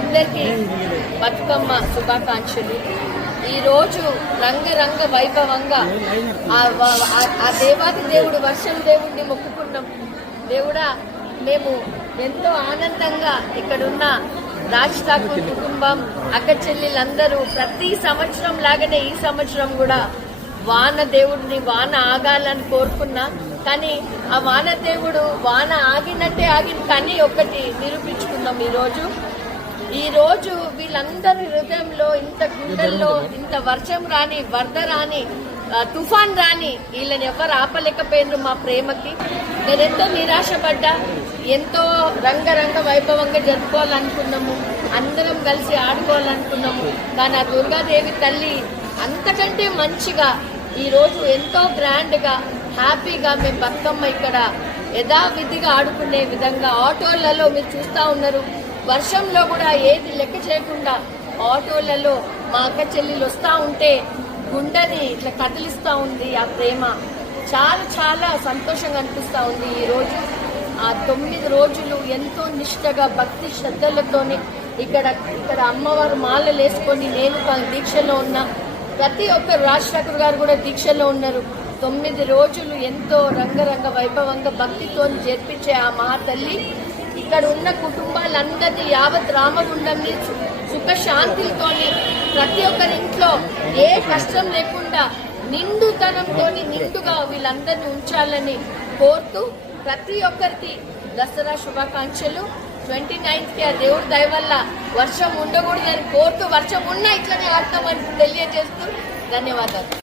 అందరికీ బతుకమ్మ శుభాకాంక్షలు. ఈరోజు రంగరంగ వైభవంగా ఆ దేవాది దేవుడు వర్షం దేవుడిని మొక్కుకున్నాం. దేవుడా, మేము ఎంతో ఆనందంగా ఇక్కడున్న రాజ్ ఠాకూర్ కుటుంబం, అక్క చెల్లెలందరూ ప్రతి సంవత్సరం లాగానే ఈ సంవత్సరం కూడా వాన దేవుడిని వాన ఆగాలని కోరుకున్నా. కానీ ఆ వాన దేవుడు వాన ఆగినట్టే ఆగింది. కానీ ఒకటి నిరూపించుకుందాం ఈ రోజు వీళ్ళందరి హృదయంలో, ఇంత గుండెల్లో ఇంత వర్షం రాని, వరద రాని, తుఫాన్ రాని వీళ్ళని ఎవరు ఆపలేకపోయినారు. మా ప్రేమకి నేనెంతో నిరాశపడ్డా. ఎంతో రంగరంగ వైభవంగా జరుపుకోవాలనుకున్నాము, అందరం కలిసి ఆడుకోవాలనుకున్నాము. కానీ ఆ దుర్గాదేవి తల్లి అంతకంటే మంచిగా ఈరోజు ఎంతో గ్రాండ్గా హ్యాపీగా మేము బతుకమ్మ ఇక్కడ యథావిధిగా ఆడుకునే విధంగా ఆటోలలో మీరు చూస్తూ ఉన్నారు. వర్షంలో కూడా ఏది లెక్క చేయకుండా ఆటోలలో మా అక్క చెల్లెలు వస్తూ ఉంటే గుండెని ఇట్లా కదిలిస్తూ ఉంది. ఆ ప్రేమ చాలా చాలా సంతోషంగా అనిపిస్తూ ఉంది. ఈరోజు ఆ 9 రోజులు ఎంతో నిష్టగా భక్తి శ్రద్ధలతోని ఇక్కడ అమ్మవారు మాలలు వేసుకొని నేను దీక్షలో ఉన్నా. ప్రతి ఒక్కరు రాజ్ ఠాకూర్ గారు కూడా దీక్షలో ఉన్నారు. 9 రోజులు ఎంతో రంగరంగ వైభవంగా భక్తితో జరిపించే ఆ మహాతల్లి ఇక్కడ ఉన్న కుటుంబాలందరినీ, యావత్ రామగుండంని సుఖశాంతితోని ప్రతి ఒక్కరి ఇంట్లో ఏ కష్టం లేకుండా నిండుతనంతో నిండుగా వీళ్ళందరినీ ఉంచాలని కోరుతూ ప్రతి ఒక్కరికి దసరా శుభాకాంక్షలు. 29th ఆ దేవుడి దయ వల్ల వర్షం ఉండకూడదని కోరుతూ, వర్షం ఉన్నా ఇట్లనే ఆడతామని తెలియజేస్తూ ధన్యవాదాలు.